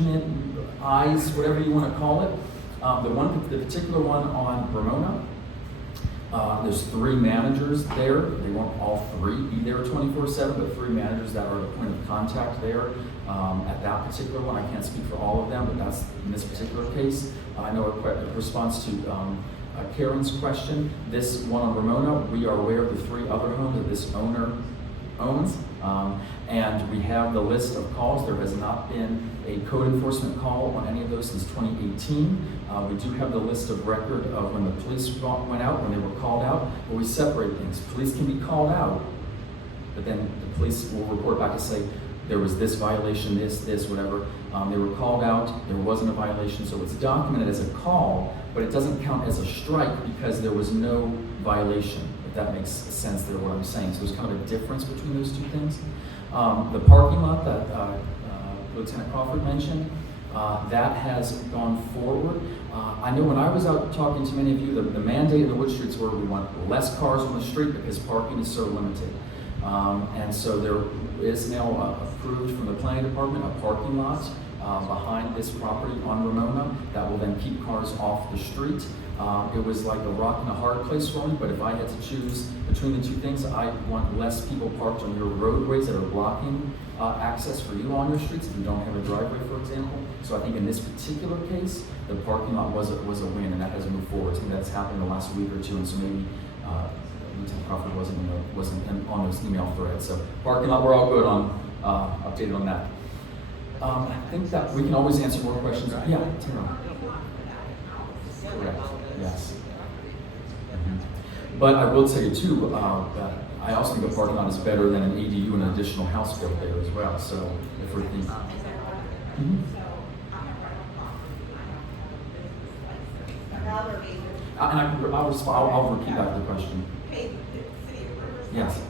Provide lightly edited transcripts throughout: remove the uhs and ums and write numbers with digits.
management, eyes, whatever you want to call it. The particular one on Ramona, there's 3 managers there. They won't all 3 be there 24/7, but 3 managers that are the point of contact there at that particular one. I can't speak for all of them, but that's in this particular case. I know a response to Karen's question. This one on Ramona, we are aware of the 3 other homes that this owner owns, and we have the list of calls. There has not been a code enforcement call on any of those since 2018. We do have the list of record of when the police went out, when they were called out, but we separate things. Police can be called out, but then the police will report back and say, there was this violation, this, whatever. They were called out, there wasn't a violation, so it's documented as a call, but it doesn't count as a strike because there was no violation, if that makes sense there, what I'm saying. So there's kind of a difference between those 2 things. The parking lot that Lieutenant Crawford mentioned, that has gone forward. I know when I was out talking to many of you, the mandate in the Wood Streets were we want less cars on the street because parking is so limited. And so there is now approved from the planning department a parking lot behind this property on Ramona that will then keep cars off the street. It was like a rock and a hard place for me, but if I had to choose between the 2 things, I want less people parked on your roadways that are blocking access for you on your streets if you don't have a driveway, for example. So I think in this particular case, the parking lot was a win, and that has moved forward. I think that's happened in the last week or 2, and so maybe Lieutenant Crawford wasn't on those email threads. So parking lot, we're all good on updated on that. I think that we can always answer more questions. Yeah, Tara. Correct. Yes. But I will tell you too that I also think a parking lot is better than an ADU and an additional house built there as well. So if we're thinking. I'll repeat back the question. Yes.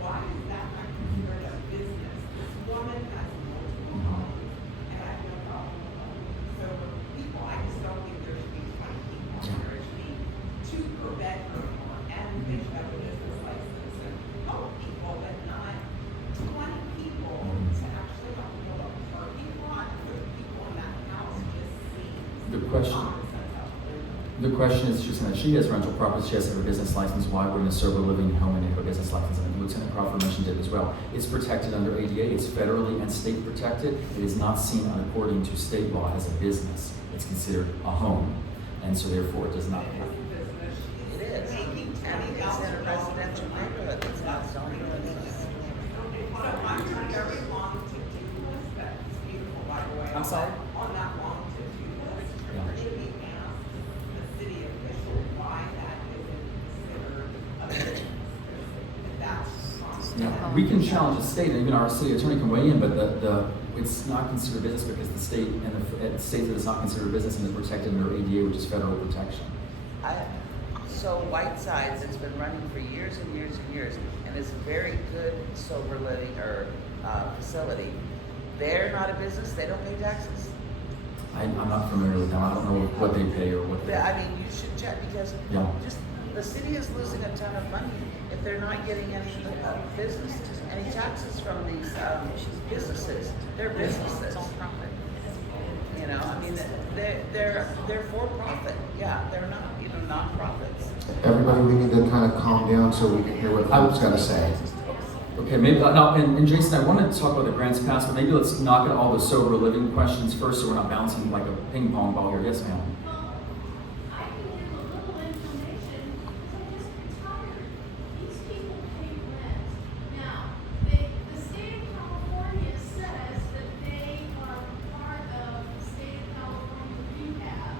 Why is that not considered a business? This woman has multiple homes, and I have no problem with so people, I just don't think there should be 20 people. There should be 2 per bedroom, and they should have a business license and help people, but not 20 people to actually help build a parking lot for the people in that house just seems Good question. The question is, she's saying that she has rental properties, she has to have a business license. Why wouldn't a sober living home and have a business license? And Lieutenant Crawford mentioned it as well. It's protected under ADA. It's federally and state protected. It is not seen according to state law as a business. It's considered a home, and so therefore it does not. It is. And it's in a residential neighborhood. It's not zoning business. So I'm very long to do list, that's beautiful, by the way. I'm sorry? On that long to do list, should we ask the city official why that isn't considered a business? If that's Yeah, we can challenge the state, and even our city attorney can weigh in, but it's not considered business because the state and the state that it's not considered business and is protected under ADA, which is federal protection. So Whitesides, it's been running for years and years and years, and it's a very good sober living or facility. They're not a business. They don't pay taxes. I'm not familiar with them. I don't know what they pay or what they. I mean, you should check because just the city is losing a ton of money if they're not getting any business, any taxes from these businesses. They're businesses. You know, I mean, they're for profit. Yeah, they're not, non-profits. Everybody, we need to kind of calm down so we can hear what Philip's got to say. Okay, maybe now, and Jason, I wanted to talk about the grants passed, but maybe let's knock out all the sober living questions first, so we're not bouncing like a ping pong ball here. Yes, ma'am. I can give a little information because I'm just retired. These people pay rent. Now, the state of California says that they are part of the state of California rehab.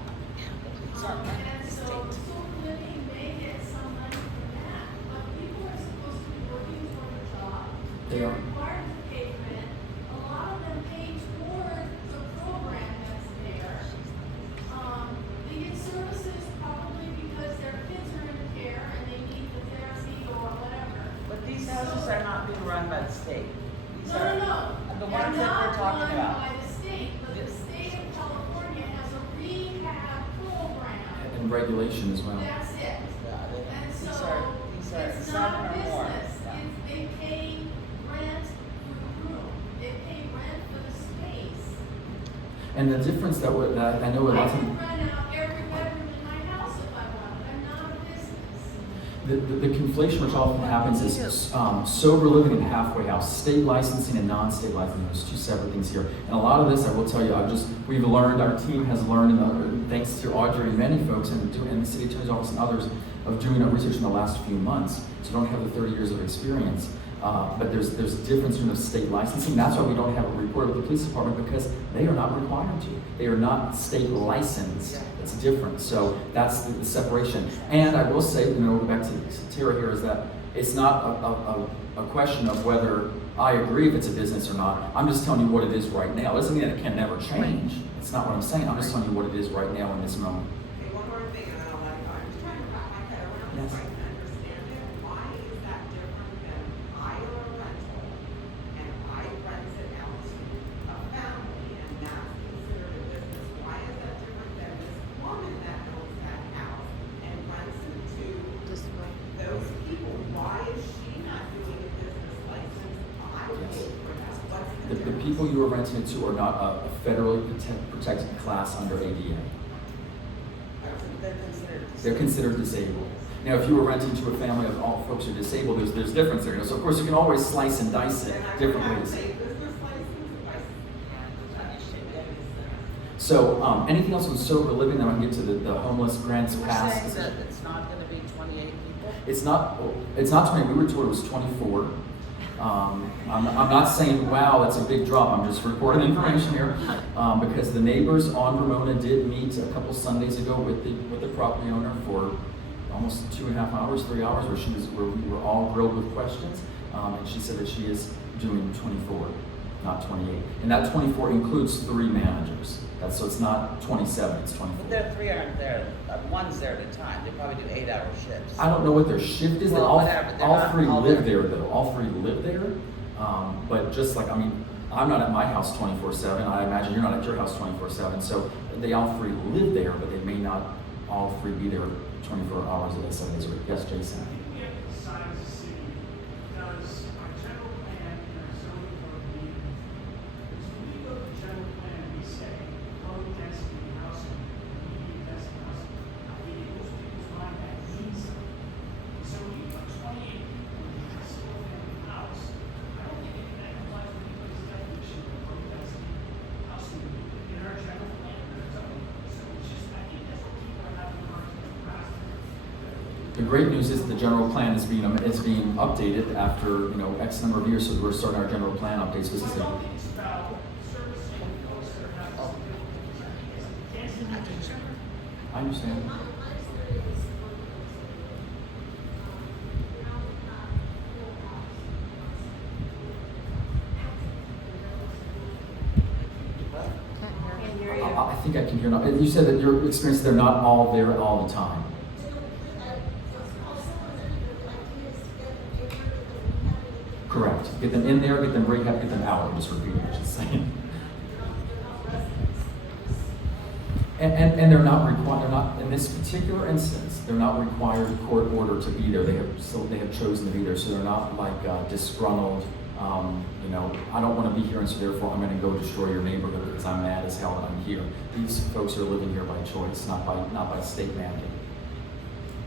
And so sober living may get some money from that, but people are supposed to be working toward a job. They They're are. required to pay rent. A lot of them pay toward the program that's there. They get services probably because their kids are in care and they need the therapy or whatever. But these houses are not being run by the state. These No, are no, no. the They're ones that we're talking not about. run by the state, but the state of California has a rehab program. And regulation as well. That's it. And These so, are it's 7 not a or more. business. Yeah. They pay rent for the room. They pay rent for the space. And the difference that I know a lot I of can rent out every bedroom in my house if I want. I'm not a business. the conflation which often happens is sober living and halfway house, state licensing and non-state licensing. There's two separate things here. And a lot of this, I will tell you, we've learned, our team has learned, and thanks to Audrey and many folks and the City Attorney's Office and others, of doing our research in the last few months. So don't have the 30 years of experience. But there's a difference in the state licensing. That's why we don't have it reported with the police department, because they are not required to. They are not state licensed. It's different. So that's the separation. And I will say, back to Tara here, is that it's not a question of whether I agree if it's a business or not. I'm just telling you what it is right now. It doesn't mean that it can never change. It's not what I'm saying. I'm just telling you what it is right now in this moment. Okay, one more thing, and then I'll let you go. I'm just trying to wrap my head around this, Yes. so I can understand it. Why is that different than hire a rental, and I rent it out to a family, and that's considered a business? Why is that different than this woman that owns that house and rents it to those people? Why is she not doing a business license? I paid for that. What's the The difference? people you are renting it to are not a federally protected class under ADA. They're considered disabled. Now, if you were renting to a family of all folks who are disabled, there's difference there. So of course you can always slice and dice it Then I would different have to ways. say business license. So anything else on sober living? Then I can get to the homeless grants We're passed. saying that it's not gonna be 28 people? It's not 20. We were told it was 24. I'm not saying, wow, that's a big drop. I'm just reporting information here because the neighbors on Ramona did meet a couple Sundays ago with the property owner for almost 2.5 hours, 3 hours, where we were all grilled with questions, and she said that she is doing 24, not 28, and that 24 includes 3 managers. So it's not 27, it's 24. But there 3 aren't there, one's there at a time, they probably do 8-hour shifts. I don't know what their shift is. Well, all whatever, they're all not 3 all live there. there though. All 3 live there. But just like, I'm not at my house 24/7. I imagine you're not at your house 24/7. So they all 3 live there, but they may not all 3 be there 24 hours a day, 7 days a week. Yes, Jason. We have to decide as a city, does our general plan and our zoning code meet? Because when we go to the general plan, we say low density housing, medium density housing. I think in most people's mind that means something. So when you put 28 people in a single family house, I don't think that complies with anybody's definition of low density housing in our general plan and our zoning. So it's just, I think that's what people are having a hard time grasping. The great news is the general plan is being updated after X number of years. So we're starting our general plan updates. This is I don't think it's about servicing folks that are having difficulties. I understand. I think I can hear now. You said that your experience, they're not all there all the time. Correct. Get them in there, get them rehab, get them out. I'm just repeating what she's saying. And they're not required. They're not in this particular instance. They're not required court order to be there. They have chosen to be there, so they're not like disgruntled. I don't want to be here, and so therefore I'm going to go destroy your neighborhood because I'm mad as hell that I'm here. These folks are living here by choice, not by state mandate.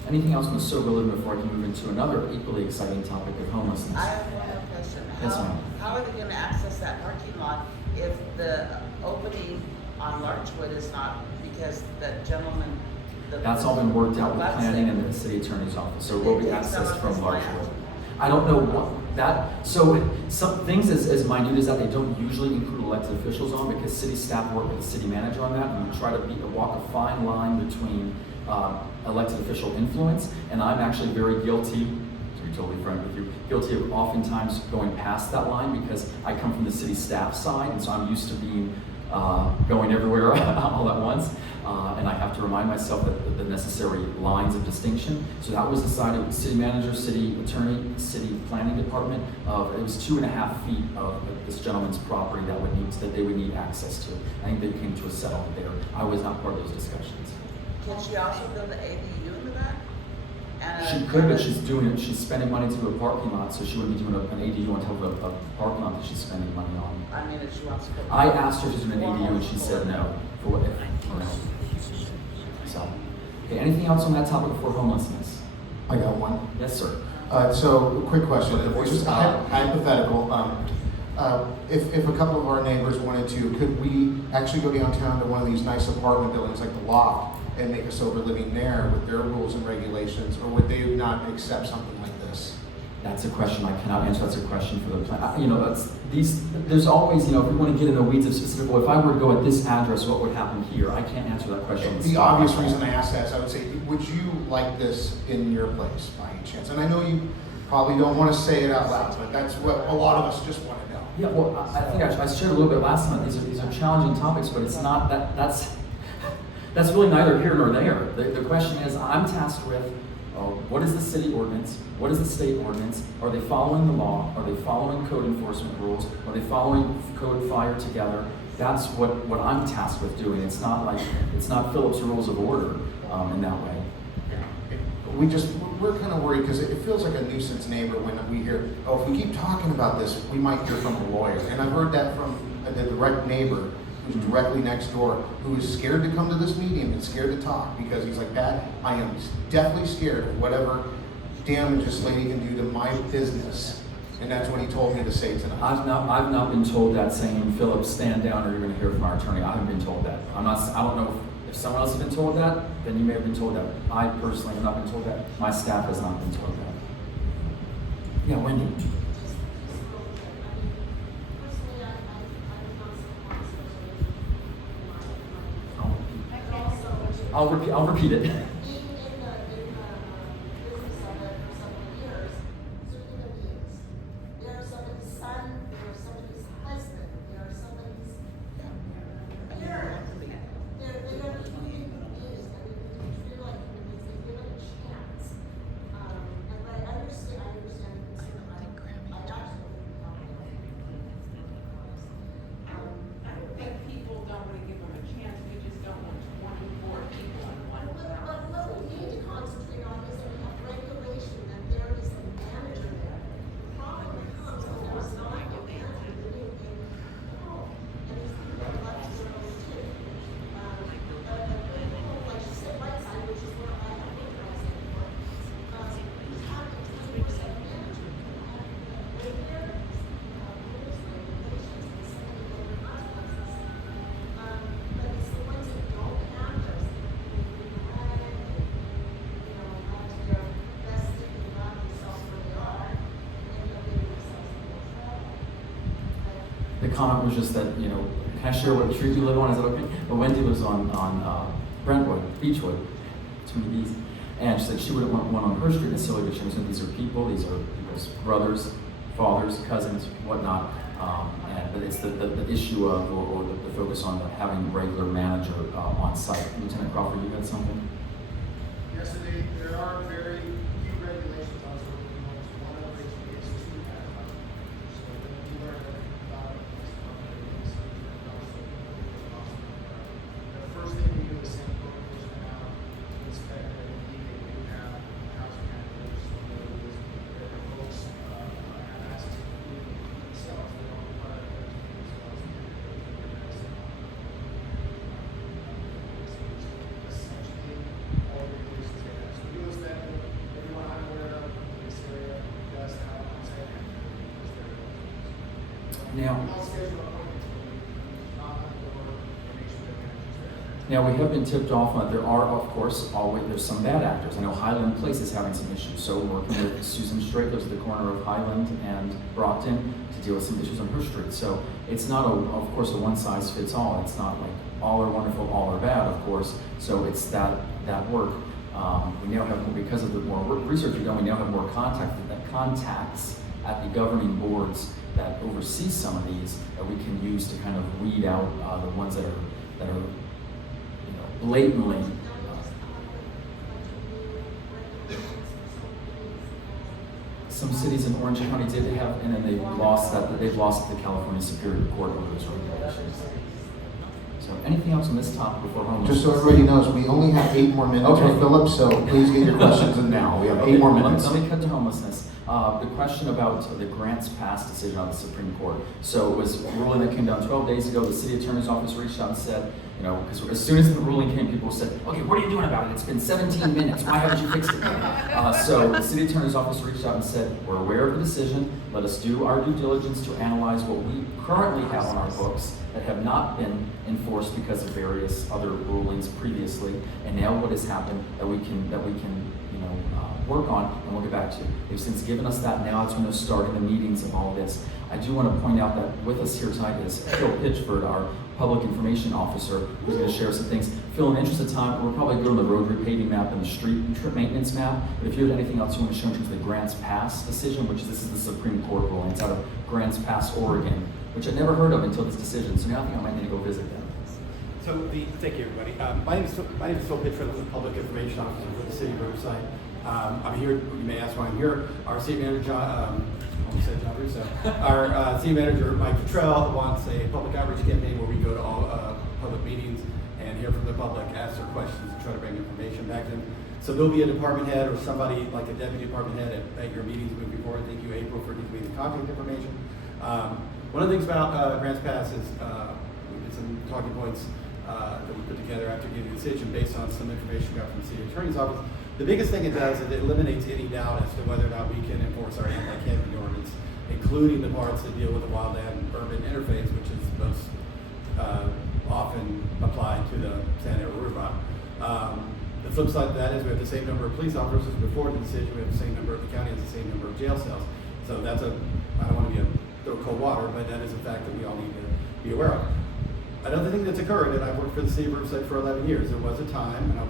Anything else on the sober living before I can move into another equally exciting topic of homelessness? I have one more question. Yes, ma'am. How are they gonna access that parking lot if the opening on Larchwood is not, because the gentleman, That's all been worked out with That's planning it. and the city attorney's office, so it will be They take some accessed of from his Larchwood. land. I don't know what that, so some things as minute as that, they don't usually include elected officials on because city staff work with the city manager on that, and we try to walk a fine line between elected official influence, and I'm actually very guilty, to be totally frank with you, guilty of oftentimes going past that line because I come from the city staff side, and so I'm used to being going everywhere all at once, and I have to remind myself that the necessary lines of distinction. So that was decided with city manager, city attorney, city planning department. It was 2.5 feet of this gentleman's property that they would need access to. I think they came to a settlement there. I was not part of those discussions. Can she also build an ADU into that? She could, but she's spending money to do a parking lot, so she wouldn't be doing an ADU on top of a parking lot that she's spending money on. I mean, if she wants to. I asked her if she's doing an ADU and she said no, for what, So, okay, anything else on that topic for homelessness? I got one. Yes, sir. So, quick question. The voice Just is loud. hypothetical. If a couple of our neighbors wanted to, could we actually go downtown to one of these nice apartment buildings like the Loft and make a sober living there with their rules and regulations, or would they not accept something like this? That's a question I cannot answer. That's a question for the plan. There's always, if we want to get in the weeds of specific, well, if I were to go at this address, what would happen here? I can't answer that question. The obvious reason I asked that is I would say, would you like this in your place by any chance? And I know you probably don't want to say it out loud, but that's what a lot of us just want to know. Yeah, well, I think I shared a little bit last time. These are challenging topics, but it's not that's really neither here nor there. The question is, I'm tasked with, what is the city ordinance? What is the state ordinance? Are they following the law? Are they following code enforcement rules? Are they following code fire together? That's what I'm tasked with doing. It's not Philip's Rules of Order in that way. We're kind of worried because it feels like a nuisance neighbor when we hear, if we keep talking about this, we might hear from a lawyer. And I've heard that from the direct neighbor who's directly next door, who is scared to come to this meeting and scared to talk because he's like, Dad, I am definitely scared of whatever damage this lady can do to my business. And that's what he told me to say tonight. I've not been told that, saying, Philip, stand down or you're going to hear from our attorney. I haven't been told that. I don't know if someone else has been told that, then you may have been told that. I personally have not been told that. My staff has not been told that. Yeah, Wendy. I'll repeat it. Being in the business of it for several years, they're human beings. They're somebody's son, they're somebody's husband, they're somebody's parent. They're human beings, and they feel like human beings, they give it a chance. But I understand the concern. I absolutely I don't think people don't want to give them a chance, we just don't want 24 people in one house. But what we need to concentrate on is that we have regulation, that there is a manager there. The problem comes when there is not a manager living in the home, and these people are left to their own too. A good home, like she said, right side, which is where I have been housing for, you have a 24/7 manager. Right here, rules, regulations, and some of the other consequences. But it's the ones that don't have those, The comment was just that, can I share what street you live on? Is that okay? But Wendy lives on Brentwood, Beechwood, between these. And she said she wouldn't want one on her street necessarily, but she was saying these are people's brothers, fathers, cousins, whatnot. But it's the issue of, or the focus on having a regular manager on site. Lieutenant Crawford, you had something? Yes, indeed. There are very few regulations on solar homes. One of which is to have one. So when you learn anything about it, it's one of the things that you learn about solar homes. The first thing we do is send code enforcement out to inspect that indeed they do have housing managers. So that the folks have access to the community themselves. They don't require them to do themselves. Essentially, all regulations they have. So we list that everyone I'm aware of in this area does have on-site managers. Now, I'll schedule appointments when we knock on the door and make sure that managers there. Now, we have been tipped off on, there are, of course, there's some bad actors. I know Highland Place is having some issues, so we're working with Susan Straight, lives at the corner of Highland and Brockton, to deal with some issues on her street. So it's not, of course, a one-size-fits-all. It's not like all are wonderful, all are bad, of course. So it's that work. We now have, because of the more research we've done, we now have more contacts at the governing boards that oversee some of these that we can use to kind of weed out the ones that are blatantly. Some cities in Orange County did have, and then they've lost at the California Superior Court over those regulations. So anything else on this topic before homelessness? Just so everybody knows, we only have 8 more minutes Okay. for Philip, so please get your questions in now. We have 8 more Okay, minutes. Let me cut to homelessness. The question about the grants pass decision on the Supreme Court. So it was a ruling that came down 12 days ago. The city attorney's office reached out and said, you know, because as soon as the ruling came, people said, okay, what are you doing about it? It's been 17 minutes. Why haven't you fixed it yet? So the city attorney's office reached out and said, we're aware of the decision. Let us do our due diligence to analyze what we currently have on our books that have not been enforced because of various other rulings previously, and now what has happened that we can work on, and we'll get back to you. They've since given us that. Now it's when they're starting the meetings of all this. I do want to point out that with us here tonight is Phil Pitchford, our public information officer, who's going to share some things. Phil, in the interest of time, we'll probably go to the road repaving map and the street trip maintenance map, but if you have anything else you want to show in terms of the grants pass decision, which this is the Supreme Court ruling, it's out of Grants Pass, Oregon, which I'd never heard of until this decision, so now I think I might need to go visit them. Thank you, everybody. My name is Phil Pitchford. I'm the public information officer for the city of Riverside. I'm here, you may ask why I'm here. Our city manager, John Russo, our city manager, Mike Cottrell, wants a public outreach campaign where we go to all public meetings and hear from the public, ask their questions, and try to bring information back to them. So there'll be a department head or somebody like a deputy department head at your meetings moving forward. Thank you, April, for giving me the contact information. One of the things about Grants Pass is we did some talking points that we put together after giving the decision based on some information we got from the city attorney's office. The biggest thing it does is it eliminates any doubt as to whether or not we can enforce our anti-camping ordinance, including the parts that deal with the wildland-urban interface, which is most often applied to the San Diego River. The flip side of that is we have the same number of police officers before the decision. We have the same number, the county has the same number of jail cells. So that's I don't want to throw cold water, but that is a fact that we all need to be aware of. Another thing that's occurred, and I've worked for the city of Riverside for 11 years, there was a time, and I'll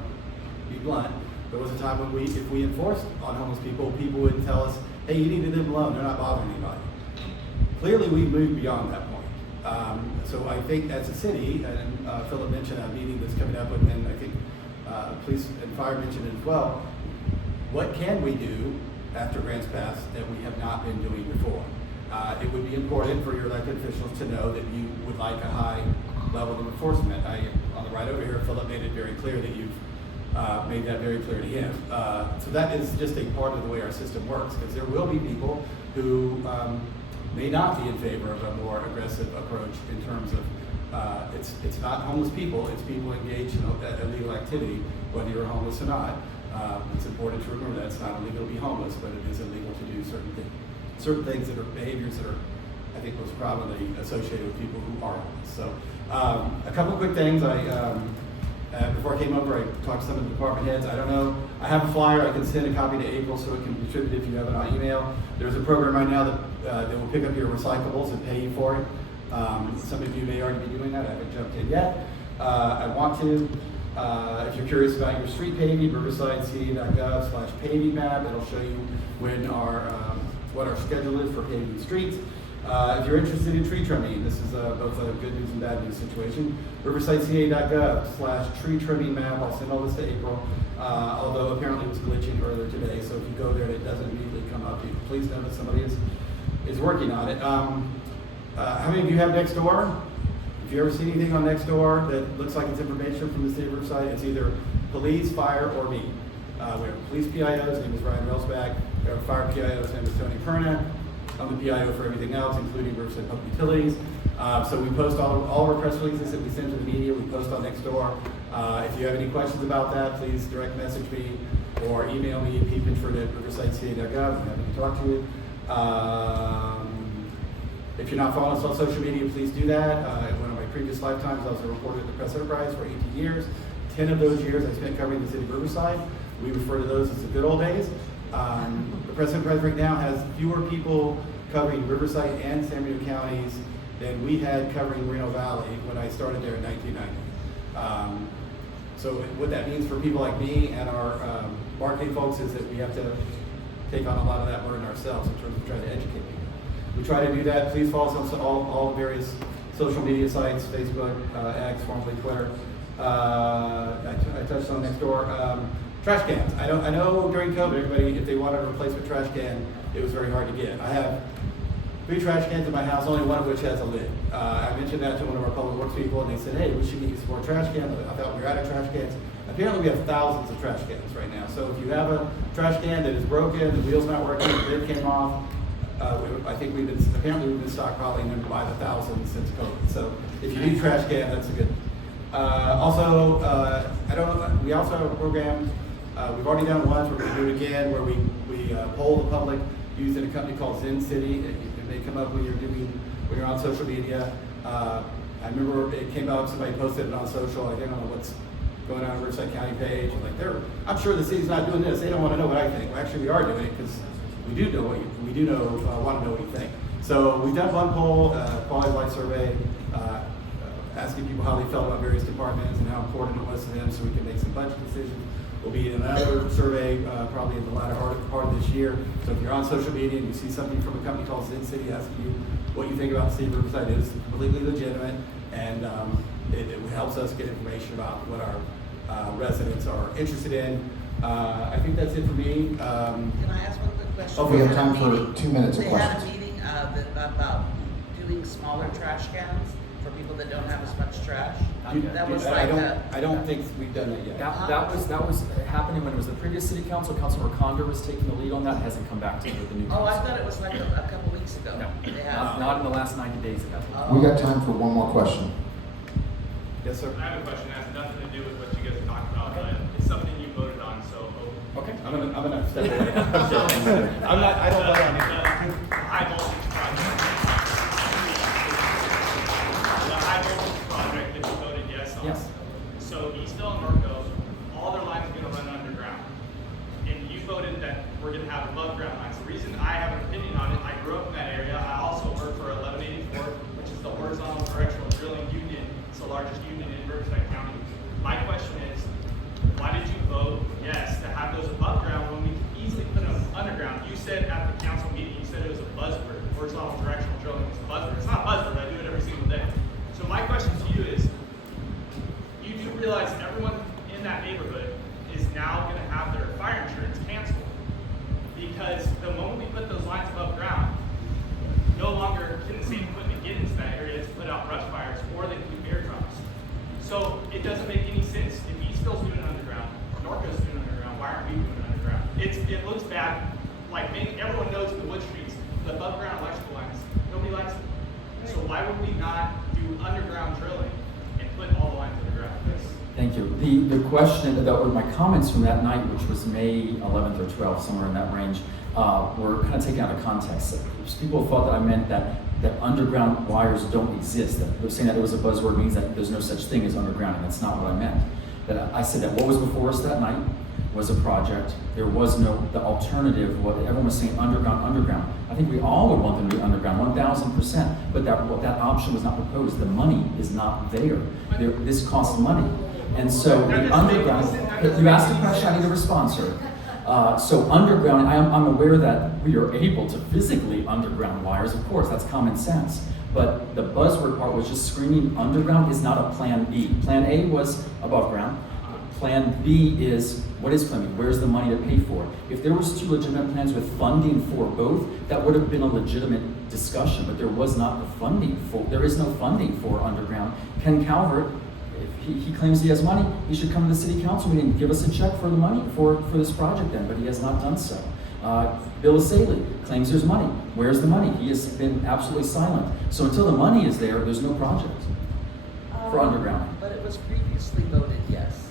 be blunt, there was a time when if we enforced on homeless people, people would tell us, hey, you need to leave them alone, they're not bothering anybody. Clearly, we've moved beyond that point. So I think as a city, and Philip mentioned a meeting that's coming up, and I think police and fire mentioned it as well, what can we do after Grants Pass that we have not been doing before? It would be important for your elected officials to know that you would like a high level of enforcement. On the right over here, Philip made it very clear that you've made that very clear to him. So that is just a part of the way our system works, because there will be people who may not be in favor of a more aggressive approach in terms of it's not homeless people, it's people engaged in illegal activity, whether you're homeless or not. It's important to remember that it's not illegal to be homeless, but it is illegal to do certain things that are behaviors that are, I think, most prominently associated with people who are homeless. So a couple quick things. Before I came over, I talked to some of the department heads. I don't know, I have a flyer, I can send a copy to April so it can be distributed if you have it on email. There's a program right now that will pick up your recyclables and pay you for it. Some of you may already be doing that, I haven't jumped in yet. I want to, if you're curious about your street paving, riversideca.gov/paving map, it'll show you when what our schedule is for paving streets. If you're interested in tree trimming, this is both a good news and bad news situation. riversideca.gov/tree trimming map. I'll send all this to April, although apparently it was glitching earlier today, so if you go there and it doesn't immediately come up, please know that somebody is working on it. How many of you have Nextdoor? If you ever see anything on Nextdoor that looks like it's information from the city of Riverside, it's either police, fire, or me. We have a police PIO, his name is Ryan Relsback. We have a fire PIO, his name is Tony Perna. I'm the PIO for everything else, including Riverside Public Utilities. So we post all our press releases that we send to the media, we post on Nextdoor. If you have any questions about that, please direct message me or email me at ppitchford@riversideca.gov. I'm happy to talk to you. If you're not following us on social media, please do that. In one of my previous lifetimes, I was a reporter at the Press Enterprise for 18 years. 10 of those years I spent covering the city of Riverside. We refer to those as the good old days. The Press Enterprise right now has fewer people covering Riverside and San Benito counties than we had covering Moreno Valley when I started there in 1990. So what that means for people like me and our marketing folks is that we have to take on a lot of that burden ourselves in terms of trying to educate people. We try to do that. Please follow us on all various social media sites, Facebook, X, formerly Twitter. I touched on Nextdoor. Trash cans. I know during COVID, everybody, if they wanted a replacement trash can, it was very hard to get. I have 3 trash cans in my house, only one of which has a lid. I mentioned that to one of our public works people, and they said, hey, we should get you some more trash cans. I thought we were out of trash cans. Apparently, we have thousands of trash cans right now. So if you have a trash can that is broken, the wheel's not working, the lid came off, I think we've been stockpiling them by the thousands since COVID. So if you need a trash can, that's a good. We also have a program. We've already done it once. We're going to do it again, where we poll the public using a company called Zen City. It may come up when you're on social media. I remember it came up. Somebody posted it on social. I don't know what's going on Riverside County page. I'm sure the city's not doing this. They don't want to know what I think. Well, actually, we are doing it because we do know want to know what you think. So we've done one poll, quality of life survey, asking people how they felt about various departments and how important it was to them, so we can make some budget decisions. We'll be in another survey probably in the latter part of this year. So if you're on social media and you see something from a company called Zen City asking you what you think about the city of Riverside, it is completely legitimate, and it helps us get information about what our residents are interested in. I think that's it for me. Can I ask one quick question? Oh, We have They had a time for meeting- 2 minutes of They had a questions. meeting about doing smaller trash cans for people that don't have as much trash. That was like I don't think we've done that yet. That was happening when it was the previous city council. Councilor Conger was taking the lead on that. It hasn't come back to the new council. Oh, I thought it was like a couple weeks ago. No, They have. not in the last 90 days. It hasn't. Oh. We got time for one more question. Yes, sir. I have a question that has nothing to do with what you guys are talking about, but it's something you voted on, so. Okay. I'm gonna step away. I don't vote on it. The high voltage project. The high voltage project that you voted yes on. Yes. So Eastville and Norco, all their lines are gonna run underground. And you voted that we're gonna have above ground lines. The reason I have an opinion on it, I grew up in that area. I also work for 1184, which is the horizontal directional drilling union. It's the largest union in Riverside County. My question is, why did you vote yes to have those above ground when we could easily put them underground? You said at the council meeting, you said it was a buzzword. Horizontal directional drilling is a buzzword. It's not a buzzword. I do it every single day. So my question to you is, you do realize everyone in that neighborhood is now going to have their fire insurance canceled, because the moment we put those lines above ground, no longer can the same equipment get into that area to put out brush fires, or they can do air drops. So it doesn't make any sense. If Eastville's doing it underground, Norco's doing it underground, why aren't we doing it underground? It looks bad. Like everyone knows the wood streets, the above ground electrical lines, nobody likes them. So why would we not do underground drilling and put all the lines underground? Thank you. The question, or my comments from that night, which was May 11th or 12th, somewhere in that range, were kind of taken out of context. People thought that I meant that underground wires don't exist. That they're saying that it was a buzzword means that there's no such thing as underground, and that's not what I meant. That I said that what was before us that night was a project. There was no, the alternative, what everyone was saying, underground. I think we all would want them to be underground, 1,000%, but that option was not proposed. The money is not there. This costs money. And so the underground, you asked a question, I need a response, sir. So underground, I'm aware that we are able to physically underground wires, of course, that's common sense. But the buzzword part was just screaming underground is not a plan B. Plan A was above ground. Plan B is, what is plan B? Where's the money to pay for it? If there was two legitimate plans with funding for both, that would have been a legitimate discussion, but there was not the funding for, there is no funding for underground. Ken Calvert, if he claims he has money, he should come to the city council meeting and give us a check for the money for this project then, but he has not done so. Bill Saley claims there's money. Where's the money? He has been absolutely silent. So until the money is there, there's no project for underground. But it was previously voted yes,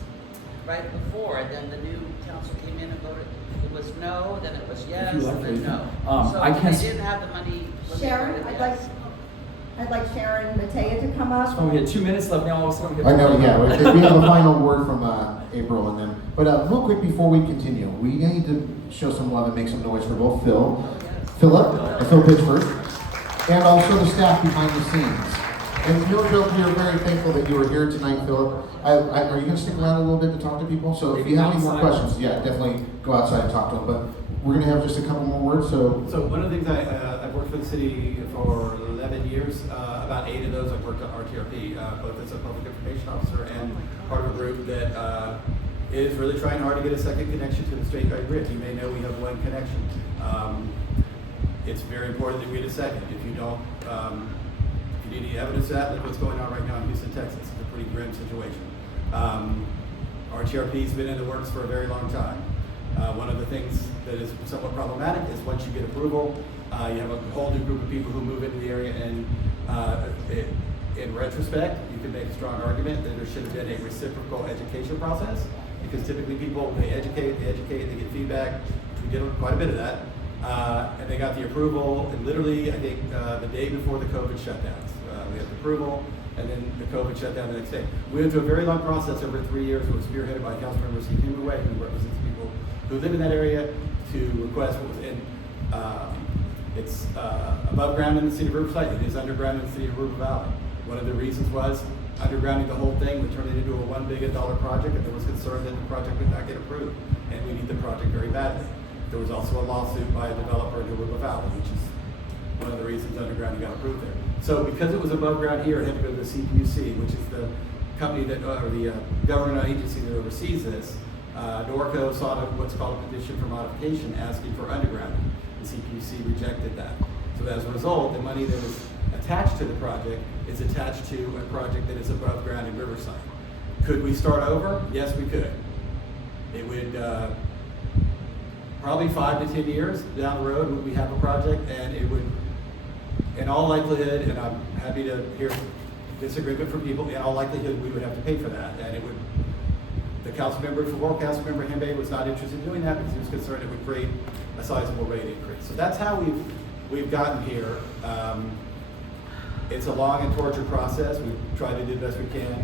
right before, and then the new council came in and voted, it was no, then it was yes, If you like, and then you no. can. So I can't they didn't have the money. when they Sharon, voted I'd yes. like Sharon Matea to come up. So we had 2 minutes left, now all of a sudden we I have. know, yeah, we have a final word from April and then, but real quick before we continue, we need to show some love and make some noise for both Phil, Philip, and Phil Pitchford, and also the staff behind the scenes. And we are very thankful that you were here tonight, Philip. Are you gonna stick around a little bit to talk to people? So if you have any more questions, yeah, definitely go outside and talk to them, but we're gonna have just a couple more words, so. So one of the things I've worked for the city for 11 years. About 8 of those I've worked at RTRP, both as a public information officer and part of a group that is really trying hard to get a second connection to the Straight Guide Bridge. You may know we have one connection. it's very important that we get a second. If you don't, if you need any evidence of that, look what's going on right now in Houston, Texas. It's a pretty grim situation. RTRP's been in the works for a very long time. One of the things that is somewhat problematic is once you get approval, you have a whole new group of people who move into the area, and in retrospect, you can make a strong argument that there should have been a reciprocal education process, because typically people, they educate, they get feedback, which we did quite a bit of that, and they got the approval, and literally, I think, the day before the COVID shutdowns, we had the approval, and then the COVID shut down the next day. We went through a very long process over 3 years. It was spearheaded by Councilmember Steve Hemingway, who represents people who live in that area, to request what was in. It's above ground in the city of Riverside. It is underground in the city of River Valley. One of the reasons was undergrounding the whole thing would turn it into a $1 billion project, and there was concern that the project would not get approved, and we need the project very badly. There was also a lawsuit by a developer in the River Valley, which is one of the reasons undergrounding got approved there. So because it was above ground here, it had to go to the CPUC, which is the company that, or the government agency that oversees this. Norco sought what's called a petition for modification, asking for undergrounding. The CPUC rejected that. So as a result, the money that is attached to the project is attached to a project that is above ground in Riverside. Could we start over? Yes, we could. It would probably 5 to 10 years down the road when we have a project, and it would, in all likelihood, and I'm happy to hear disagreement from people, in all likelihood we would have to pay for that, and it would. The Councilmember Hembe was not interested in doing that because he was concerned it would create a sizable rate increase. So that's how we've gotten here. It's a long and tortured process. We've tried to do the best we can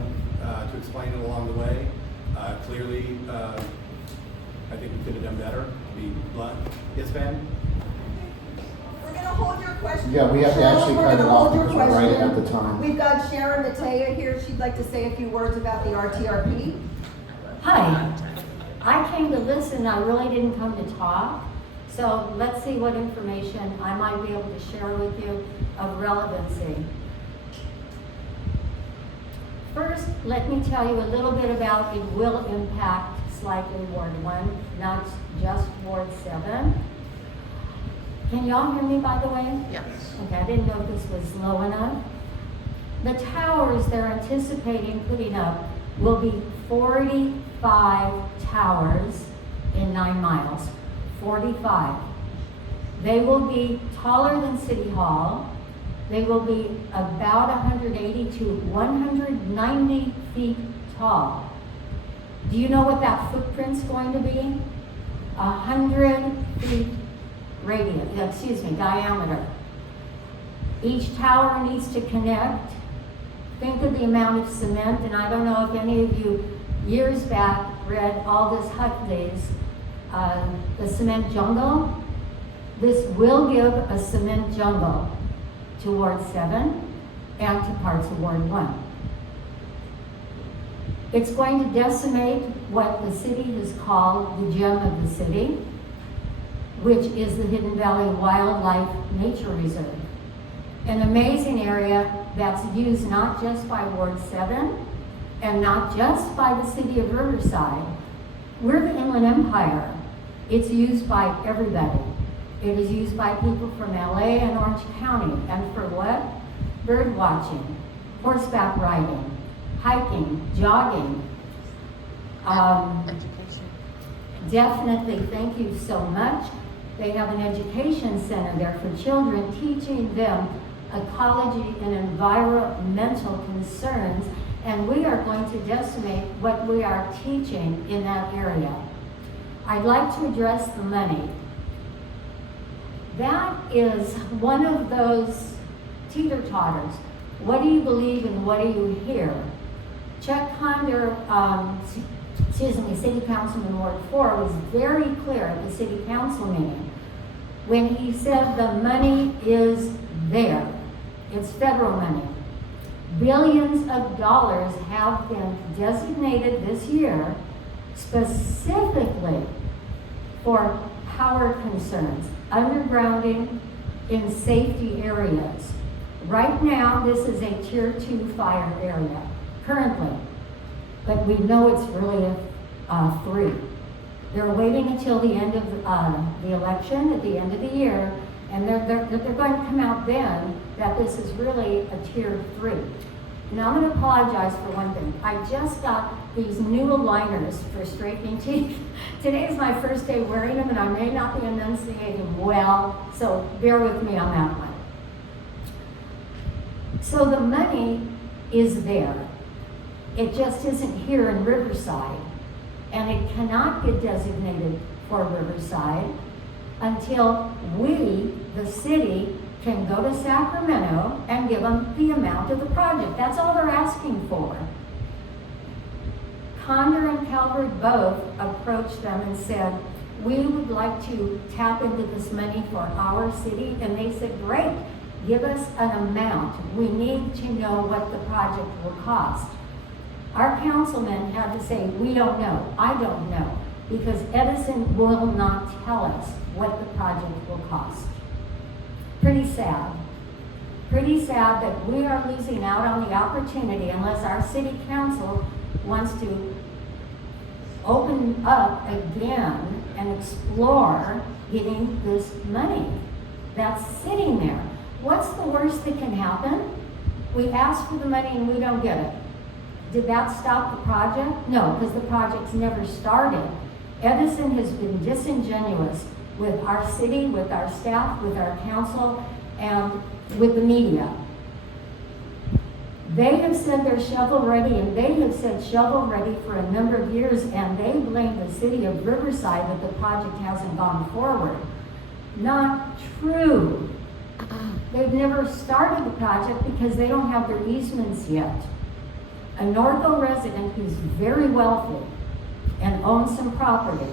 to explain it along the way. Clearly, I think we could have done better, to be blunt. Yes, ma'am? We're gonna hold your question. Yeah, we have to Cheryl, actually we're cut it gonna off hold your because we're right question. at the time. We've got Sharon Matea here. She'd like to say a few words about the RTRP. Hi, I came to listen, I really didn't come to talk. So let's see what information I might be able to share with you of relevancy. First, let me tell you a little bit about it will impact slightly Ward 1, not just Ward 7. Can y'all hear me, by the way? Yes. Okay, I didn't know if this was low enough. The towers they're anticipating putting up will be 45 towers in 9 miles. 45. They will be taller than City Hall. They will be about 180 to 190 feet tall. Do you know what that footprint's going to be? 100 feet diameter. Each tower needs to connect. Think of the amount of cement, and I don't know if any of you years back read Aldous Huxley's The Cement Jungle. This will give a cement jungle to Ward 7 and to parts of Ward 1. It's going to decimate what the city has called the gem of the city, which is the Hidden Valley Wildlife Nature Reserve. An amazing area that's used not just by Ward 7 and not just by the city of Riverside. We're the Inland Empire. It's used by everybody. It is used by people from LA and Orange County. And for what? Bird watching, horseback riding, hiking, jogging. Education. Definitely, thank you so much. They have an education center there for children, teaching them ecology and environmental concerns, and we are going to decimate what we are teaching in that area. I'd like to address the money. That is one of those teeter-totters. What do you believe and what do you hear? Chuck Conder, City Councilman Ward 4 was very clear at the City Council meeting when he said the money is there. It's federal money. Billions of dollars have been designated this year specifically for power concerns, undergrounding in safety areas. Right now, this is a Tier 2 fire area, currently, but we know it's really a 3. They're waiting until the end of the election, at the end of the year, And they're going to come out then that this is really a tier 3. Now I'm going to apologize for one thing. I just got these new aligners for straightening teeth. Today is my first day wearing them, and I may not be enunciating well, so bear with me on that one. So the money is there. It just isn't here in Riverside, and it cannot get designated for Riverside until we, the city, can go to Sacramento and give them the amount of the project. That's all they're asking for. Condor and Calvert both approached them and said, we would like to tap into this money for our city, and they said, great, give us an amount. We need to know what the project will cost. Our councilman had to say, we don't know, I don't know, because Edison will not tell us what the project will cost. Pretty sad. Pretty sad that we are losing out on the opportunity unless our city council wants to open up again and explore getting this money that's sitting there. What's the worst that can happen? We ask for the money and we don't get it. Did that stop the project? No, because the project's never started. Edison has been disingenuous with our city, with our staff, with our council, and with the media. They have said they're shovel ready, and they have said shovel ready for a number of years, and they blame the city of Riverside that the project hasn't gone forward. Not true. They've never started the project because they don't have their easements yet. A Norco resident who's very wealthy and owns some property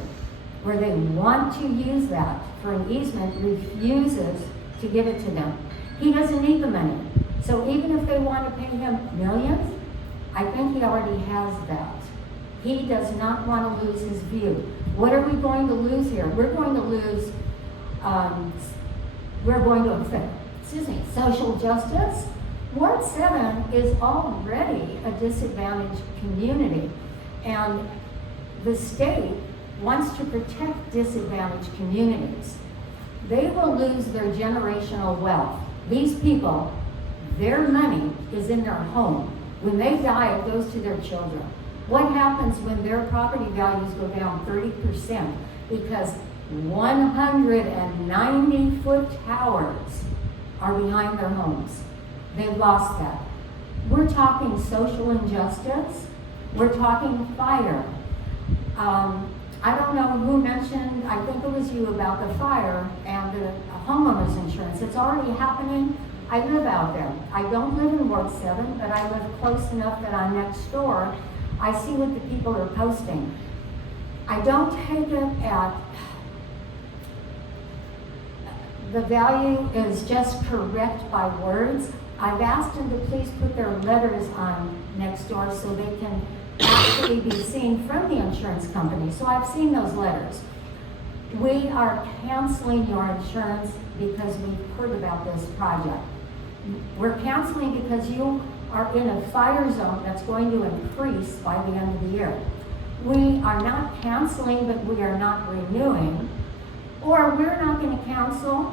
where they want to use that for an easement refuses to give it to them. He doesn't need the money. So even if they want to pay him millions, I think he already has that. He does not want to lose his view. What are we going to lose here? We're going to lose, social justice. Ward 7 is already a disadvantaged community, and the state wants to protect disadvantaged communities. They will lose their generational wealth. These people, their money is in their home. When they die, it goes to their children. What happens when their property values go down 30%? Because 190-foot towers are behind their homes. They've lost that. We're talking social injustice. We're talking fire. I don't know who mentioned, I think it was you, about the fire and the homeowners insurance. It's already happening. I live out there. I don't live in Ward 7, but I live close enough that I'm next door. I see what the people are posting. I don't take it at, the value is just correct by words. I've asked them to please put their letters on next door so they can actually be seen from the insurance company. So I've seen those letters. We are canceling your insurance because we've heard about this project. We're canceling because you are in a fire zone that's going to increase by the end of the year. We are not canceling, but we are not renewing. Or we're not going to cancel.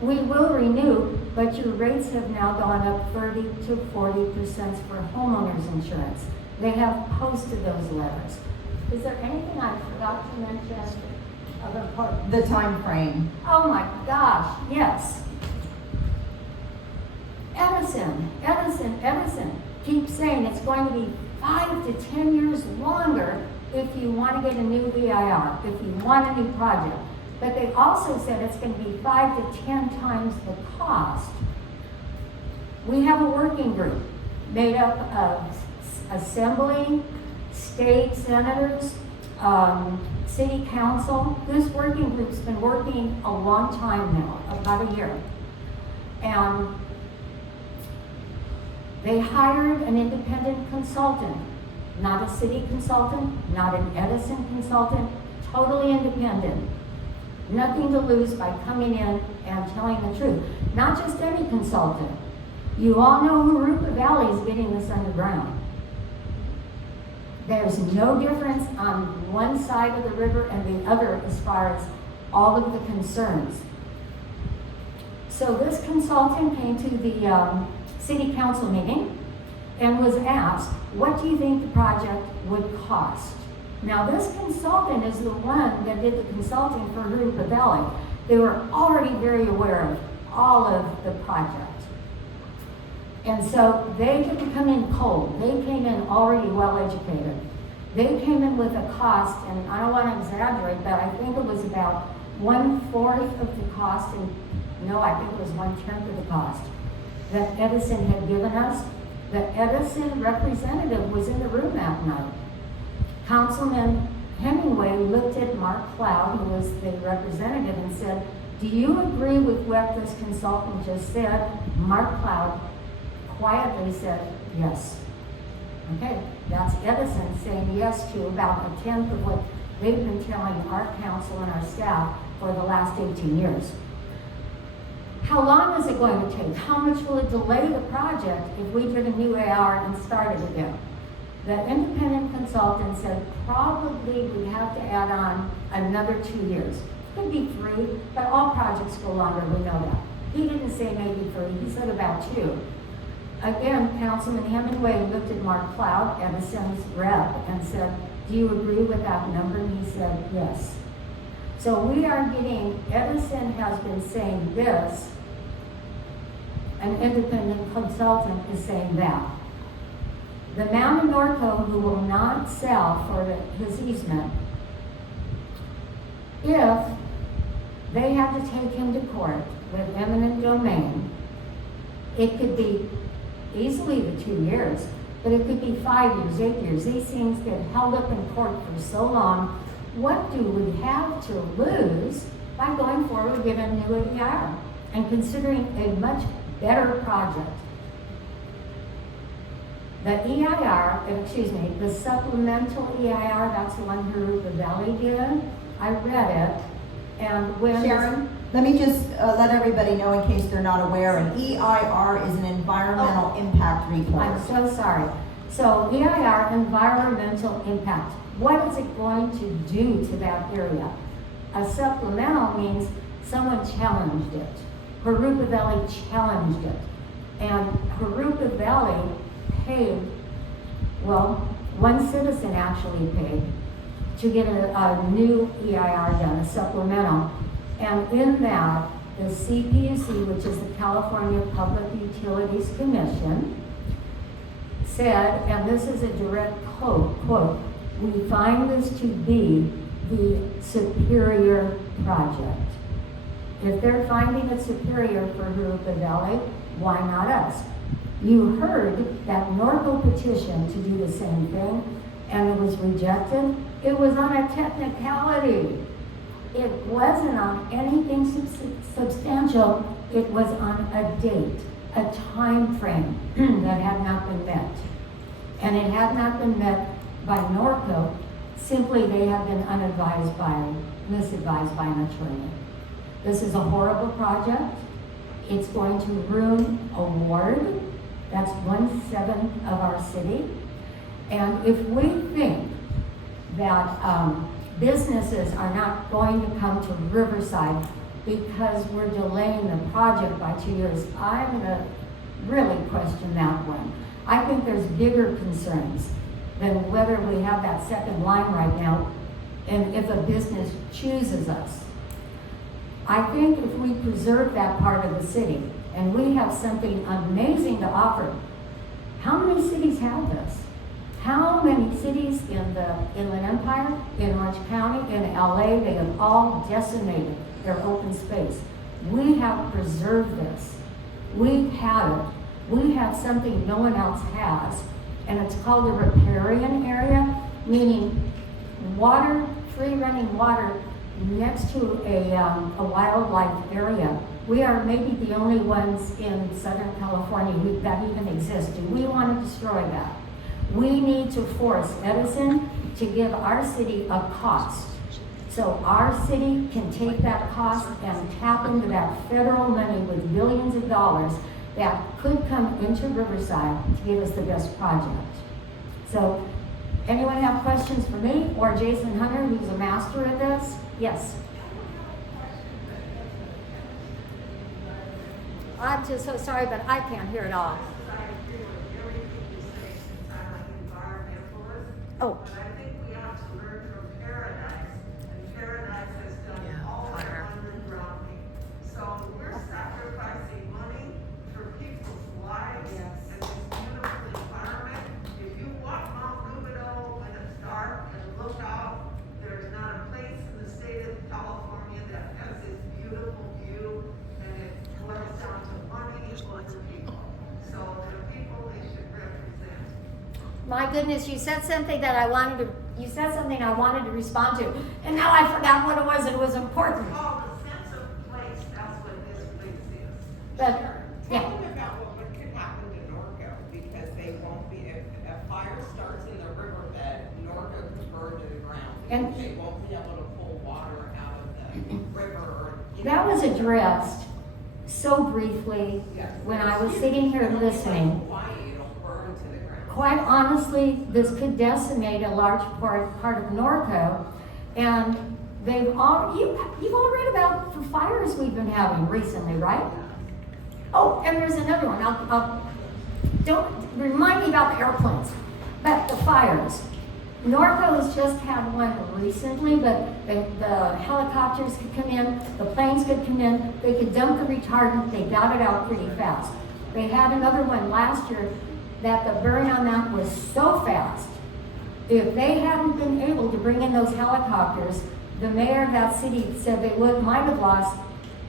We will renew, but your rates have now gone up 30 to 40% for homeowners insurance. They have posted those letters. Is there anything I forgot to mention of important? The time frame. Oh my gosh, yes. Edison keeps saying it's going to be 5 to 10 years longer if you want to get a new VIR, if you want a new project. But they also said it's going to be 5 to 10 times the cost. We have a working group made up of assembly, state senators, city council. This working group's been working a long time now, about a year. And they hired an independent consultant, not a city consultant, not an Edison consultant, totally independent. Nothing to lose by coming in and telling the truth. Not just any consultant. You all know Harupa Valley is getting this underground. There's no difference on one side of the river and the other as far as all of the concerns. So this consultant came to the city council meeting and was asked, what do you think the project would cost? Now this consultant is the one that did the consulting for Rupa Valley. They were already very aware of all of the project. And so they didn't come in cold. They came in already well educated. They came in with a cost, and I don't want to exaggerate, but I think it was about 1/4 of the cost, and no, I think it was 1/10 of the cost that Edison had given us. The Edison representative was in the room that night. Councilman Hemingway looked at Mark Cloud, who was the representative, and said, do you agree with what this consultant just said? Mark Cloud quietly said, yes. Okay, that's Edison saying yes to about 1/10 of what they've been telling our council and our staff for the last 18 years. How long is it going to take? How much will it delay the project if we did a new AR and started again? The independent consultant said probably we'd have to add on another 2 years. Could be 3, but all projects go longer, we know that. He didn't say maybe 3, he said about 2. Again, Councilman Hemingway looked at Mark Cloud, Edison's rep, and said, do you agree with that number? And he said, yes. So we are getting, Edison has been saying this, an independent consultant is saying that. The man in Norco who will not sell for his easement, if they have to take him to court with eminent domain, it could be easily the 2 years, but it could be 5 years, 8 years. These things get held up in court for so long. What do we have to lose by going forward with a new EIR and considering a much better project? The EIR, the supplemental EIR, that's the one Rupa Valley did. I read it, and when Sharon, let me just let everybody know in case they're not aware, an EIR is an environmental impact report. I'm so sorry. So EIR, environmental impact. What is it going to do to that area? A supplemental means someone challenged it. Rupa Valley challenged it. And Rupa Valley paid, well, one citizen actually paid to get a new EIR done, a supplemental. And in that, the CPUC, which is the California Public Utilities Commission, said, and this is a direct quote, we find this to be the superior project. If they're finding it superior for Rupa Valley, why not us? You heard that Norco petition to do the same thing, and it was rejected. It was on a technicality. It wasn't on anything substantial. It was on a date, a time frame that had not been met. And it had not been met by Norco. Simply, they have been misadvised by an attorney. This is a horrible project. It's going to ruin a ward. That's 1/7 of our city. And if we think that businesses are not going to come to Riverside because we're delaying the project by 2 years, I'm going to really question that one. I think there's bigger concerns than whether we have that second line right now and if a business chooses us. I think if we preserve that part of the city and we have something amazing to offer, how many cities have this? How many cities in the Inland Empire, in Orange County, in LA, they have all decimated their open space. We have preserved this. We have it. We have something no one else has, and it's called a riparian area, meaning water, free running water next to a wildlife area. We are maybe the only ones in Southern California that even exist. Do we want to destroy that? We need to force Edison to give our city a cost. So our city can take that cost and tap into that federal money with billions of dollars that could come into Riverside to give us the best project. So, anyone have questions for me or Jason Hunter, who's a master at this? Yes. I'm just so sorry, but I can't hear it all. I agree with everything you say since I'm an environmentalist. Oh. But I think we have to learn from Paradise, and Paradise has done all their undergrounding. So we're sacrificing money for people's lives and this beautiful environment. If you walk Mount Rubidoux when it's dark and look out, there's not a place in the state of California that has this beautiful view, and it boils down to money over people. So the people they should represent. My goodness, you said something that I wanted to respond to, and now I forgot what it was, and it was important. Oh, the sense of place, that's what this place is. But, Tell yeah, them about what could happen to Norco, because they won't be, if a fire starts in the riverbed, Norco could burn to the ground. And- They won't be able to pull water out of the river or. that was addressed so briefly when I was sitting here listening. Hawaii, it'll burn to the ground. Quite honestly, this could decimate a large part of Norco, and you've all read about the fires we've been having recently, right? Oh, and there's another one. Don't remind me about the airplanes, but the fires. Norco has just had one recently, but the helicopters could come in, the planes could come in, they could dump the retardant, they got it out pretty fast. They had another one last year that the burn on that was so fast. If they hadn't been able to bring in those helicopters, the mayor of that city said they might have lost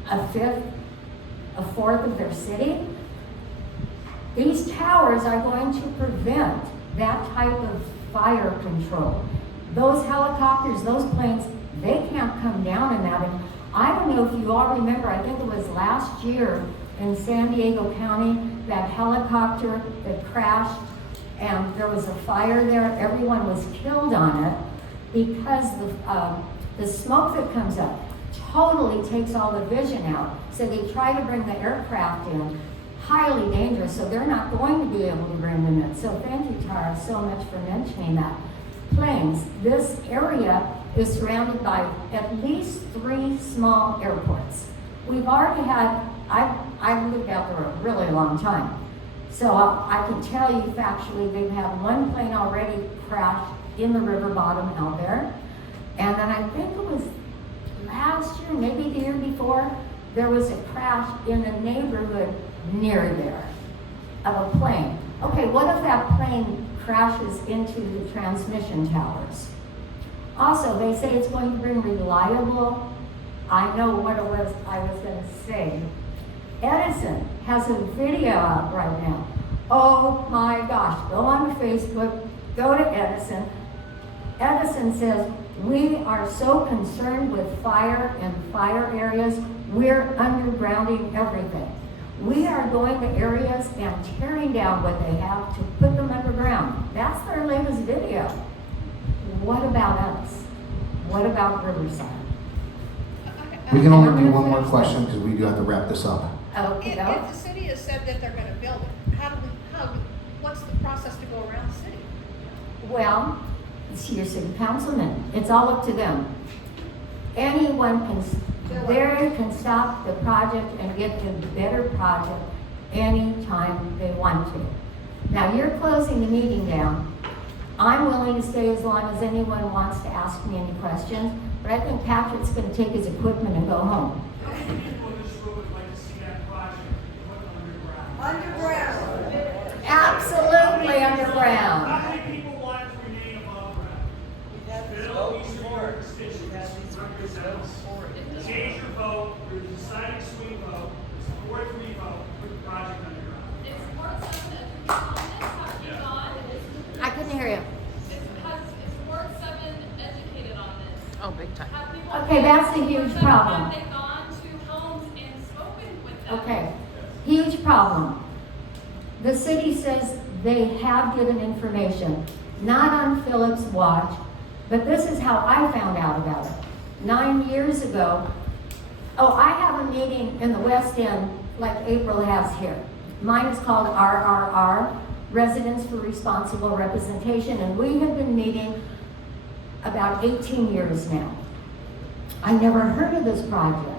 a fourth of their city. These towers are going to prevent that type of fire control. Those helicopters, those planes, they can't come down in that. And I don't know if you all remember, I think it was last year in San Diego County, that helicopter that crashed and there was a fire there. Everyone was killed on it because the smoke that comes up totally takes all the vision out. So they try to bring the aircraft in. Highly dangerous, so they're not going to be able to bring them in. So thank you, Tara, so much for mentioning that. Planes, this area is surrounded by at least 3 small airports. We've already had, I've lived out there a really long time. So I can tell you factually, they've had one plane already crash in the river bottom out there. And then I think it was last year, maybe the year before, there was a crash in a neighborhood near there of a plane. Okay, what if that plane crashes into the transmission towers? Also, they say it's going to bring reliable, I know what it was I was going to say. Edison has a video out right now. Oh my gosh, go on Facebook, go to Edison. Edison says, we are so concerned with fire and fire areas, we're undergrounding everything. We are going to areas and tearing down what they have to put them underground. That's their latest video. What about us? What about Riverside? We can only do one more question because we do have to wrap this up. Okay, If the city has said that they're gonna build it, what's the process to go around the city? well, it's your city councilman. It's all up to them. Anyone can stop the project and get a better project anytime they want to. Now, you're closing the meeting down. I'm willing to stay as long as anyone wants to ask me any questions, but I think Patrick's gonna take his equipment and go home. How many people in this room would like to see that project put underground? Absolutely underground. How many people want it to remain above ground? Bill, these are your constituents, representatives. Change your vote, your deciding swing vote, it's a 4-3 vote, put the project underground. Is Ward 7 have you gone? I couldn't hear you. Is Ward 7 educated on this? Oh, big time. Have people Okay, that's a from huge Ward 7, problem. Have they gone to homes and spoken with them? Okay, huge problem. The city says they have given information, not on Phillips' watch, but this is how I found out about it. 9 years ago, I have a meeting in the West End like April has here. Mine is called RRR, Residents for Responsible Representation, and we have been meeting about 18 years now. I never heard of this project.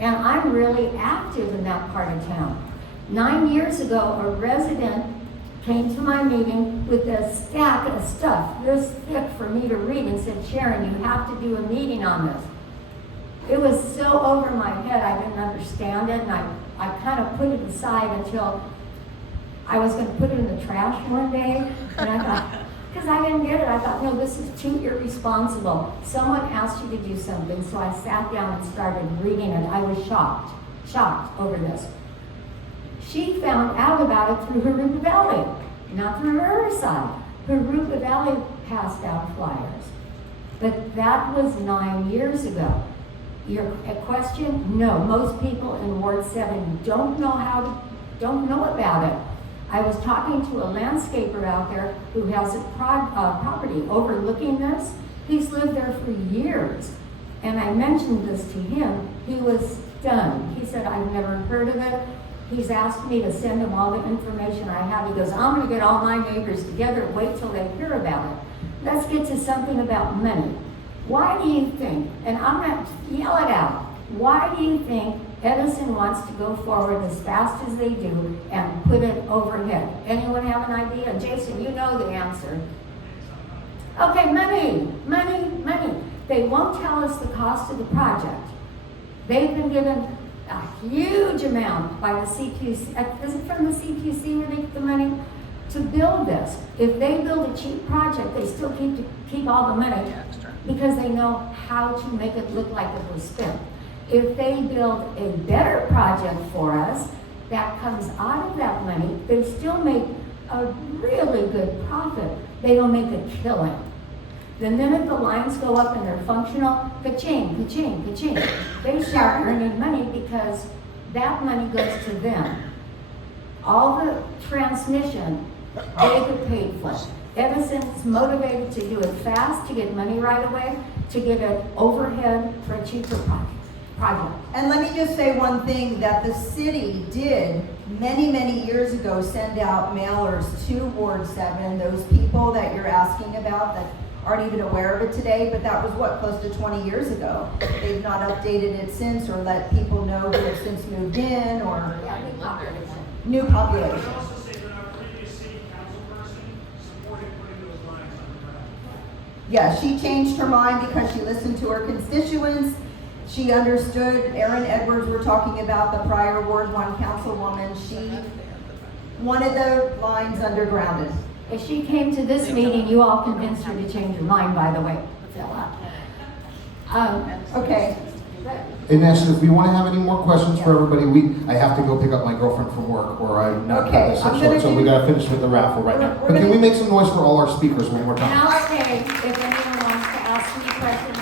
And I'm really active in that part of town. 9 years ago, a resident came to my meeting with a stack of stuff this thick for me to read and said, Sharon, you have to do a meeting on this. It was so over my head, I didn't understand it, and I kind of put it aside until I was going to put it in the trash one day, and I thought, because I didn't get it, I thought, no, this is too irresponsible. Someone asked you to do something, so I sat down and started reading it. I was shocked over this. She found out about it through Harupa Valley, not through Riverside. Harupa Valley passed out flyers. But that was 9 years ago. Your question? No, most people in Ward 7 don't know about it. I was talking to a landscaper out there who has a property overlooking this. He's lived there for years. And I mentioned this to him. He was stunned. He said, I've never heard of it. He's asked me to send him all the information I have. He goes, I'm going to get all my neighbors together, wait till they hear about it. Let's get to something about money. Why do you think, and I'm not, yell it out, why do you think Edison wants to go forward as fast as they do and put it overhead? Anyone have an idea? Jason, you know the answer. Okay, money. They won't tell us the cost of the project. They've been given a huge amount by the CQC, is it from the CQC where they get the money? To build this. If they build a cheap project, they still keep all the money because they know how to make it look like it was spent. If they build a better project for us that comes out of that money, they still make a really good profit. They don't make a killing. The minute the lines go up and they're functional, ka-ching, ka-ching, ka-ching. They start earning money because that money goes to them. All the transmission, they get paid for. Edison's motivated to do it fast, to get money right away, to get it overhead for a cheaper project. And let me just say one thing, that the city did many years ago send out mailers to Ward 7, those people that you're asking about that aren't even aware of it today, but that was what, close to 20 years ago. They've not updated it since or let people know who have since moved in or new population. I would also say that our previous city council person supported putting those lines underground. Yeah, she changed her mind because she listened to her constituents. She understood, Erin Edwards, we're talking about the prior Ward 1 councilwoman. She wanted the lines undergrounded. If she came to this meeting, you all convinced her to change her mind, by the way. Okay. And Ashley, if we want to have any more questions for everybody, I have to go pick up my girlfriend from work, or I'm not Okay, this I'm short, gonna so do- we gotta finish with the raffle right now. We're But can gonna- we make some noise for all our speakers one more time? Now, okay, if anyone wants to ask me questions,